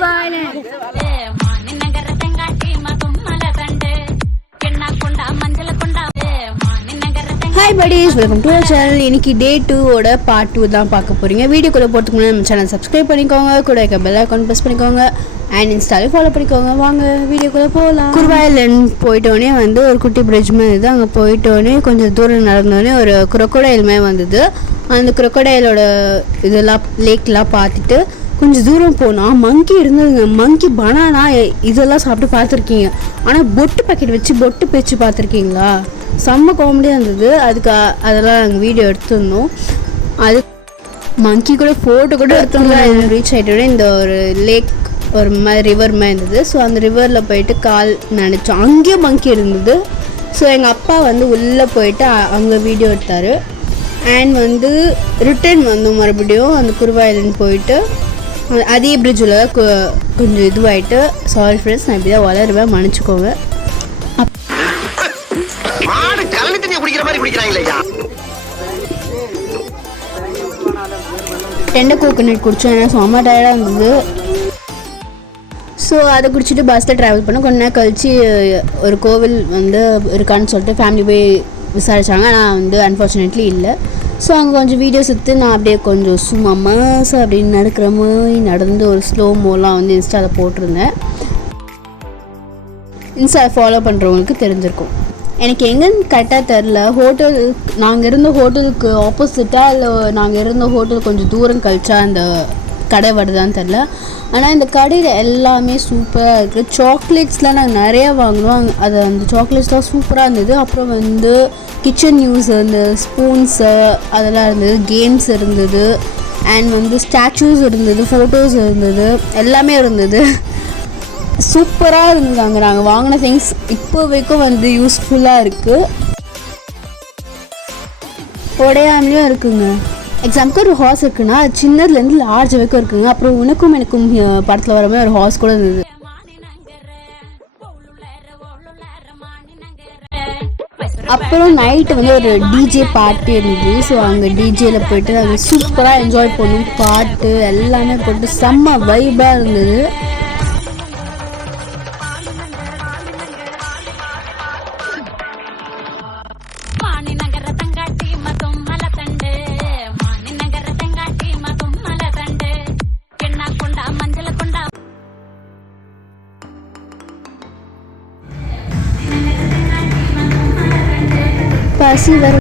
Hi buddies, welcome to our channel. இன்னைக்கு டே 2 ஓட part 2 தான் பார்க்க போறீங்க. வீடியோக்குள்ள போறதுக்கு முன்னாடி நம்ம சேனல் சப்ஸ்கிரைப் பண்ணிக்கோங்க, கூட இருக்க பெல் ஐகான் பிரஸ் பண்ணிக்கோங்க and இன்ஸ்டால ஃபாலோ பண்ணிக்கோங்க. வாங்க வீடியோக்குள்ள போலாம். குருவாயிலன் போய்ட்டோனே வந்து ஒரு குட்டி பிரிட்ஜ் மாதிரி இது. அங்க போய்ட்டோனே கொஞ்சம் தூரம் நடந்தோனே ஒரு crocodile மாதிரி வந்தது. அந்த crocodileோட இதெல்லாம் லேக்லாம் பார்த்துட்டு கொஞ்சம் தூரம் போனால் மங்கி இருந்ததுங்க. மங்கி பனானா இதெல்லாம் சாப்பிட்டு பார்த்துருக்கீங்க, ஆனால் பொட்டு பாக்கெட் வச்சு பொட்டு பேச்சு பார்த்துருக்கீங்களா? செம்ம காமெடியாக இருந்தது. அதெல்லாம் நாங்கள் வீடியோ எடுத்துருந்தோம். அது மங்கி கூட ஃபோட்டோ கூட எடுத்துருந்தோம். ரீச் ஆகிட்டோட இந்த ஒரு லேக் ஒரு மாதிரி ரிவர் மாதிரி இருந்தது. ஸோ அந்த ரிவரில் போயிட்டு கால் நினச்சோம். அங்கேயும் மங்கி இருந்தது. ஸோ எங்கள் அப்பா வந்து உள்ளே போயிட்டு அங்கே வீடியோ எடுத்தார். அண்ட் வந்து ரிட்டர்ன் வந்தோம் மறுபடியும் அந்த குருவாயிலன் போயிட்டு அதே பிரிட்ஜில் கொஞ்சம் இதுவாகிட்டு. சாரி ஃப்ரெண்ட்ஸ், நான் இப்படி தான் வளருவேன், மன்னிச்சுக்கோங்க. ரெண்டு கோகோனட் குடித்தோம், ஏன்னா செம்ம டயர்டாக இருந்தது. ஸோ அதை குடிச்சிட்டு பஸ்ஸில் ட்ராவல் பண்ணோம். கொஞ்ச நேரம் கழிச்சு ஒரு கோவில் வந்து இருக்கான்னு சொல்லிட்டு ஃபேமிலி போய் விசாரித்தாங்க. ஆனால் வந்து அன்ஃபார்ச்சுனேட்லி இல்லை. ஸோ அங்கே கொஞ்சம் வீடியோஸ் எடுத்து நான் அப்படியே கொஞ்சம் சும்மா மாசாக அப்படின்னு நடக்கிற மாதிரி நடந்து ஒரு ஸ்லோ மோலாம் வந்து இன்ஸ்டாவில் போட்டிருந்தேன். இன்ஸ்டா ஃபாலோ பண்ணுறவங்களுக்கு தெரிஞ்சிருக்கும். எனக்கு எங்கேன்னு கரெக்டாக தெரில. ஹோட்டல் நாங்கள் இருந்த ஹோட்டலுக்கு ஆப்போசிட்டாக இல்லை நாங்கள் இருந்த ஹோட்டல் கொஞ்சம் தூரம் கழிச்சா அந்த கடை வருதான்னு தெரில. ஆனால் இந்த கடையில் எல்லாமே சூப்பராக இருக்குது. சாக்லேட்ஸ்லாம் நாங்கள் நிறையா வாங்கினோம். அந்த சாக்லேட்ஸ்லாம் சூப்பராக இருந்தது. அப்புறம் வந்து கிச்சன் யூஸ், அந்த ஸ்பூன்ஸு அதெல்லாம் இருந்தது, கேம்ஸ் இருந்தது, அண்ட் வந்து ஸ்டாச்சூஸ் இருந்தது, ஃபோட்டோஸ் இருந்தது, எல்லாமே இருந்தது. சூப்பராக இருந்தது. அங்கே நாங்கள் வாங்கின திங்ஸ் இப்போ வரைக்கும் வந்து யூஸ்ஃபுல்லாக இருக்குது, உடையாமலையும் இருக்குங்க. எக்ஸாம்பிளுக்கு ஒரு ஹார்ஸ் இருக்குன்னா அது சின்னதுலேருந்து லார்ஜ் வரைக்கும் இருக்குங்க. அப்புறம் உனக்கும் எனக்கும் படத்தில் வர மாதிரி ஒரு ஹார்ஸ் கூட இருந்தது. அப்புறம் நைட்டு வந்து ஒரு டிஜே பார்ட்டி இருந்தது. ஸோ அங்கே டிஜேயில் போய்ட்டு நாங்கள் சூப்பராக என்ஜாய் பண்ணோம். பாட்டு எல்லாமே போட்டு செம்ம வைபாக இருந்தது. பசி வர